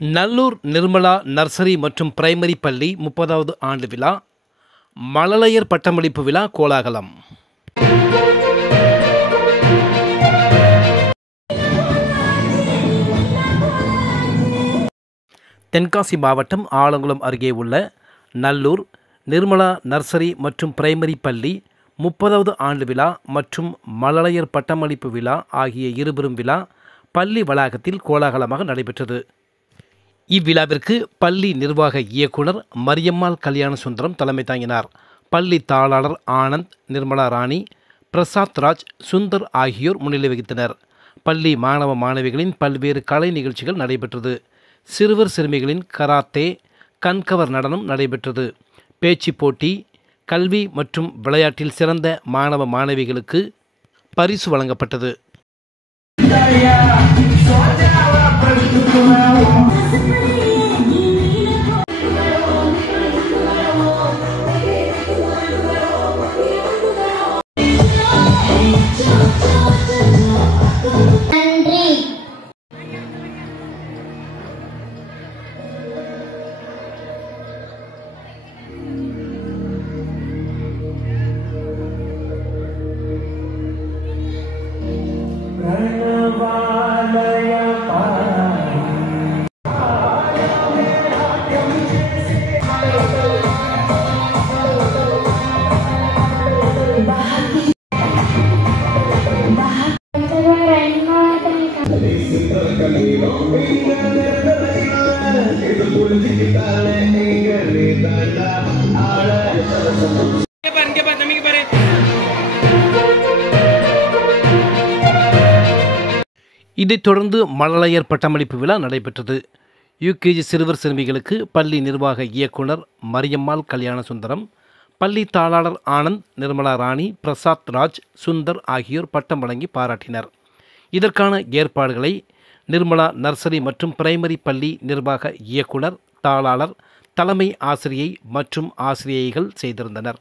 Nallur Nirmala nursery மற்றும் primary பள்ளி 30வது ஆண்டு விழா, மழலையர் பட்டமளிப்பு விழா கோலாகலம். தென்காசி மாவட்டம் ஆலங்குளம் அருகே உள்ள நல்லூர் நிர்மலா நர்சரி மற்றும் பிரைமரி பள்ளி 30வது ஆண்டு விழா மற்றும் மழலையர் பட்டமளிப்பு விழா ஆகிய இருபெரும் விழா பள்ளி வளாகத்தில் கோலாகலமாக நடைபெற்றது. இவ்விழாவிற்கு பள்ளி நிர்வாக இயக்குனர் மரியம்மாள் கல்யாண சுந்தரம் தலைமை தாங்கினார். பள்ளி தாளாளர் ஆனந்த், நிர்மலா ராணி, பிரசாத் ராஜ், சுந்தர் ஆகியோர் முன்னிலை வகித்தனர். பள்ளி மாணவ மாணவிகளின் பல்வேறு கலை நிகழ்ச்சிகள் நடைபெற்றது. சிறுவர் சிறுமிகளின் கராத்தே, கண்கவர் நடனம் நடைபெற்றது. பேச்சு போட்டி, கல்வி மற்றும் விளையாட்டில் சிறந்த மாணவ மாணவிகளுக்கு பரிசு வழங்கப்பட்டது. இதைத் தொடர்ந்து மழலையர் பட்டமளிப்பு விழா நடைபெற்றது. யுகேஜி சிறுவர் சிறுமிகளுக்கு பள்ளி நிர்வாக இயக்குனர் மரியம்மாள் கல்யாண சுந்தரம், பள்ளி தாளாளர் ஆனந்த், நிர்மலா ராணி, பிரசாத் ராஜ், சுந்தர் ஆகியோர் பட்டம் வழங்கி பாராட்டினர். இதற்கான ஏற்பாடுகளை நிர்மலா நர்சரி மற்றும் பிரைமரி பள்ளி நிர்வாக இயக்குனர், தாளாளர், தலைமை ஆசிரியை மற்றும் ஆசிரியைகள் செய்திருந்தனர்.